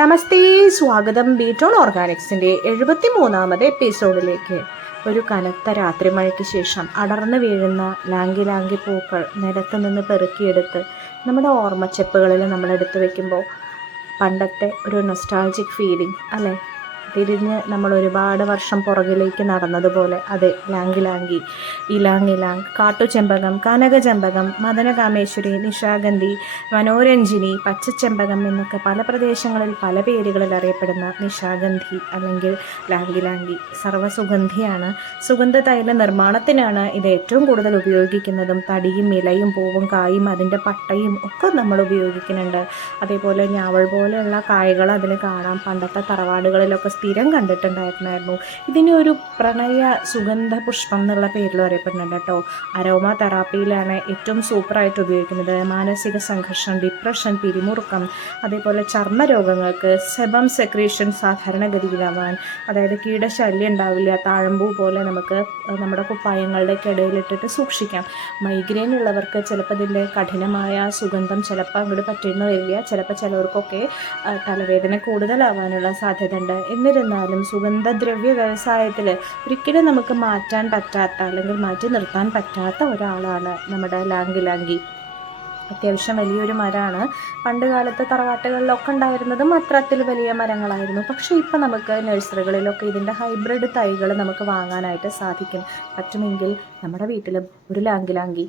നമസ്തേ, സ്വാഗതം ബീറ്റോൺ ഓർഗാനിക്സിൻ്റെ 73ാമത് എപ്പിസോഡിലേക്ക്. ഒരു കനത്ത രാത്രി മഴയ്ക്ക് ശേഷം അടർന്നു വീഴുന്ന ലാങ്കി ലാങ്കി പൂക്കൾ നിലത്ത് നിന്ന് പെറുക്കിയെടുത്ത് നമ്മുടെ ഓർമ്മച്ചെപ്പുകളിൽ നമ്മളെടുത്ത് വയ്ക്കുമ്പോൾ പണ്ടത്തെ ഒരു നൊസ്റ്റാൾജിക് ഫീലിംഗ് അല്ലേ? തിരിഞ്ഞ് നമ്മൾ ഒരുപാട് വർഷം പുറകിലേക്ക് നടന്നതുപോലെ. അത് lanky lanky, ylang ylang, Kattuchembakam, കനകചെമ്പകം, മദനകാമേശ്വരി, Nishagandhi, Manoranjini, പച്ചച്ചെമ്പകം എന്നൊക്കെ പല പ്രദേശങ്ങളിൽ പല പേരുകളിൽ അറിയപ്പെടുന്ന നിശാഗന്ധി അല്ലെങ്കിൽ ലാങ്കി ലാങ്കി സർവ്വസുഗന്ധിയാണ്. സുഗന്ധ തൈല നിർമ്മാണത്തിനാണ് ഇത് ഏറ്റവും കൂടുതൽ ഉപയോഗിക്കുന്നതും. തടിയും ഇലയും പൂവും കായും അതിൻ്റെ പട്ടയും ഒക്കെ നമ്മൾ ഉപയോഗിക്കുന്നുണ്ട്. അതേപോലെ ഞാവൽ പോലെയുള്ള കായകൾ അതിൽ കാണാം. പണ്ടത്തെ തറവാടുകളിലൊക്കെ സ്ഥിരം കണ്ടിട്ടുണ്ടായിരുന്നു. ഇതിന് ഒരു പ്രണയ സുഗന്ധ പുഷ്പം എന്നുള്ള പേരിലും അറിയപ്പെടുന്നുണ്ട് കേട്ടോ. അരോമ തെറാപ്പിയിലാണ് ഏറ്റവും സൂപ്പറായിട്ട് ഉപയോഗിക്കുന്നത്. മാനസിക സംഘർഷം, ഡിപ്രഷൻ, പിരിമുറുക്കം, അതേപോലെ ചർമ്മരോഗങ്ങൾക്ക്, സെബം സെക്രീഷൻ സാധാരണഗതിയിലാവാൻ, അതായത് കീടശല്യം ഉണ്ടാവില്ല, താഴമ്പൂ പോലെ നമുക്ക് നമ്മുടെ കുപ്പായങ്ങളുടെ ഇടയിലിട്ടിട്ട് സൂക്ഷിക്കാം. മൈഗ്രെയിൻ ഉള്ളവർക്ക് ചിലപ്പോൾ ഇതിൻ്റെ കഠിനമായ സുഗന്ധം ചിലപ്പോൾ അങ്ങോട്ട് പറ്റുന്ന വരില്ല. ചിലപ്പോൾ ചിലവർക്കൊക്കെ തലവേദന കൂടുതലാവാനുള്ള സാധ്യത ഉണ്ട്. എന്നിരുന്നാലും സുഗന്ധദ്രവ്യ വ്യവസായത്തിൽ ഒരിക്കലും നമുക്ക് മാറ്റാൻ പറ്റാത്ത അല്ലെങ്കിൽ മാറ്റി നിർത്താൻ പറ്റാത്ത ഒരാളാണ് നമ്മുടെ ലാങ്കി ലാങ്കി. അത്യാവശ്യം വലിയൊരു മരമാണ്. പണ്ട് കാലത്ത് തറവാട്ടുകളിലൊക്കെ ഉണ്ടായിരുന്നതും അത്തരത്തിൽ വലിയ മരങ്ങളായിരുന്നു. പക്ഷേ ഇപ്പം നമുക്ക് നഴ്സറികളിലൊക്കെ ഇതിൻ്റെ ഹൈബ്രിഡ് തൈകൾ നമുക്ക് വാങ്ങാനായിട്ട് സാധിക്കും. പറ്റുമെങ്കിൽ നമ്മുടെ വീട്ടിലും ഒരു ലാങ്കി ലാങ്കി